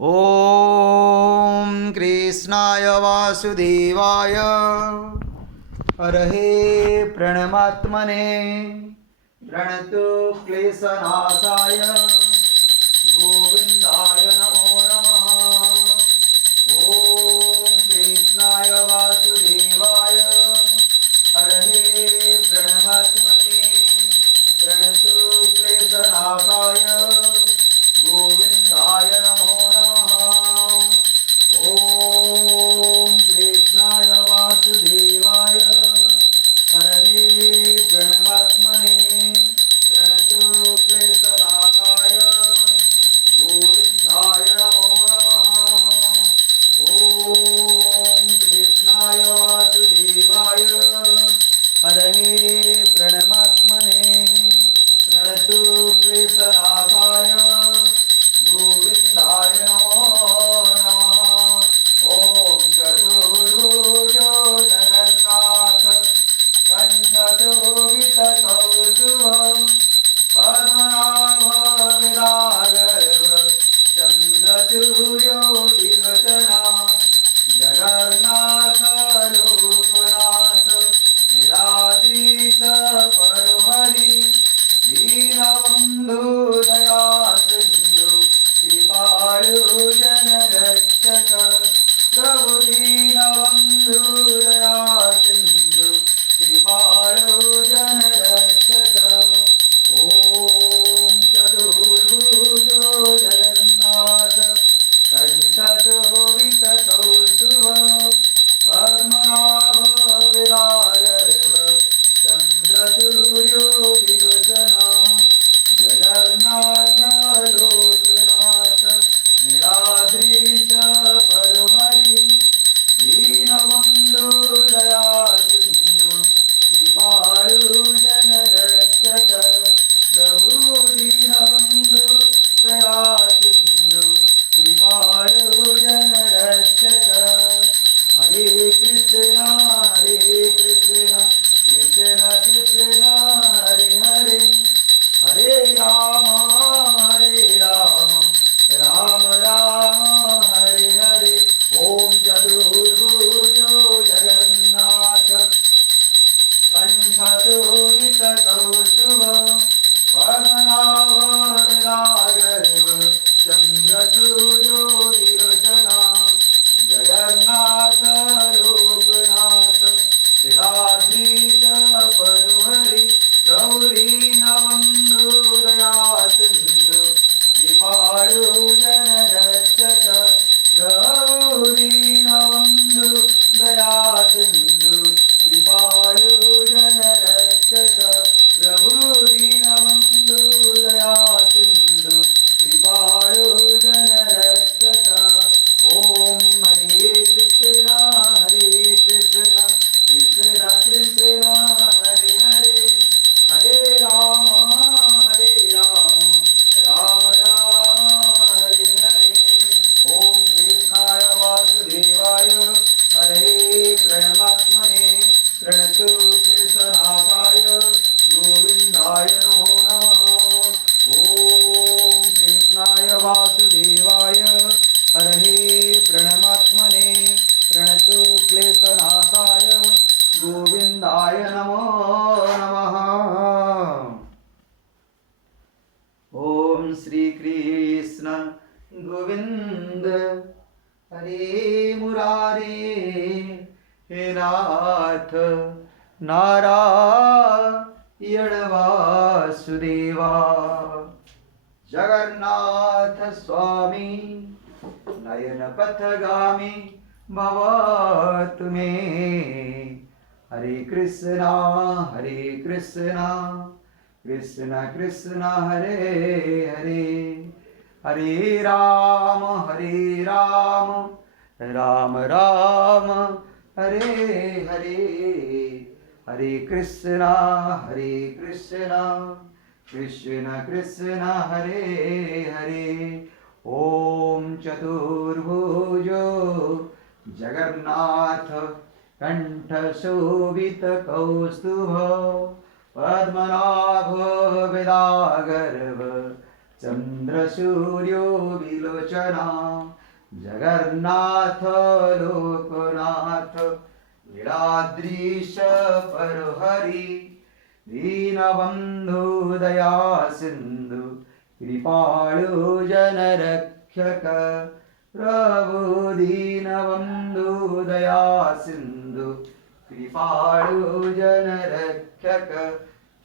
ॐ कृष्णाय वासुदेवाय हरहे प्रणमात्मने प्रणतो क्लेशनाशाय गोविन्दाय नमो नमः। ॐ कृष्णाय वासुदेवाय हरहे प्रणमात्मने प्रणतो क्लेशनाशाय गोविन्दाय नमो नमः। ॐ कृष्णाय वासुदेवाय हरहे प्रणमात्मने प्रणतो क्लेशनाशाय गोविन्दाय नमो नमः। ॐ कृष्णाय वासुदेवाय हरहे प्रणमात्मने प्रणतो क्लेशनाशाय गोविन्दाय नमो नमः। ॐ चतुर्भुजो जगन्नाथ कण्ठशोभितकौस्तुभं पद्मनाभ विराजर्व चन्द्रसूर्यो विलोचना जगन्नाथ लोकनाथ नीलाद्रीश परहरि दीनबन्धु दया सिन्धु कृपालु जनरक्षक प्रभु दीनबन्धु दया सिन्धु कृपालु जनरक्षक। ॐ चतुर्भुजो जगन्नाथ कण्ठशोभितकौस्तुभं पद्मनाभ विराजर्व चन्द्रसूर्यो विलोचना जगन्नाथ लोकनाथ नीलाद्रीश परहरि दीनबन्धु दया सिन्धु कृपालु जनरक्षक प्रभु दीनबन्धु दया सिन्धु कृपालु जनरक्षक। हरे कृष्णा कृष्ण कृष्ण हरे हरे हरे राम राम राम हरे हरे। ॐ चतुर्भुजो जगन्नाथ कण्ठशोभितकौस्तुभं पद्मनाभ विराजर्व चन्द्रसूर्यो विलोचना जगन्नाथ लोकनाथ नीलाद्रीश परहरि गौरीनबन्धु दया सिन्धु कृपालु जनरक्षक गौरीनबन्धु दया सिन्धु कृपालु जनरक्षक प्रभु दीनबन्धु दया सिन्धु कृपालु जनरक्षक। ॐ हरे कृष्ण कृष्ण कृष्ण हरे हरे हरे राम राम राम हरे हरे। ॐ कृष्णाय वासुदेवाय हरहे प्रणमात्मने प्रणतो क्लेशनाशाय गोविन्दाय नमो नमः। ॐ कृष्णाय वासुदेवाय हरहे प्रणमात्मने प्रणतो क्लेशनाशाय गोविन्दाय नमो नमः। ॐ श्री कृष्ण गोविन्द हरे मुरारे हे नाथ नारायण वासुदेवा जगन्नाथ स्वामी नयन पथगामी भव तुमे। हरे कृष्णा कृष्ण कृष्ण हरे हरे हरे राम राम राम हरे हरे हरे कृष्णा कृष्ण कृष्ण हरे हरे। ॐ चतुर्भुजो जगन्नाथ कण्ठशोभितकौस्तुभं पद्मनाभ विराजर्व चन्द्रसूर्यो विलोचना जगन्नाथ लोकनाथ लीलाद्रीश परहरि दीनबन्धु दया सिन्धु कृपाळु जनरक्षक प्रभु दीनबन्धु दया सिन्धु कृपाळु जनरक्षक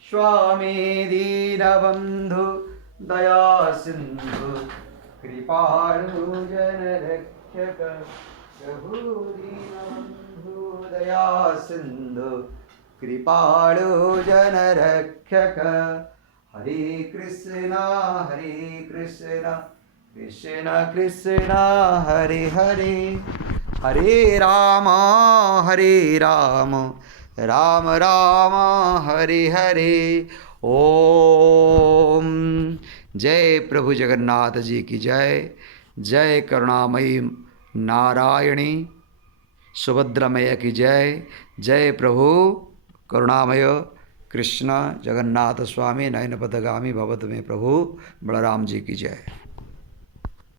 स्वामी दीनबन्धु दया सिन्धु कृपाळु जनरक्षक प्रभु दीनबन्धु दया सिन्धु कृपाळु जनरक्षक हरे कृष्ण कृष्ण कृष्ण हरे हरे हरे राम राम राम हरे हरे। ओम जय प्रभु जगन्नाथ जी की जय। जय करुणामयी नारायणी सुभद्रामैया की जय। जय प्रभु करुणामय कृष्ण जगन्नाथ स्वामी नयन पथगामी भवत में प्रभु बलराम जी की जय।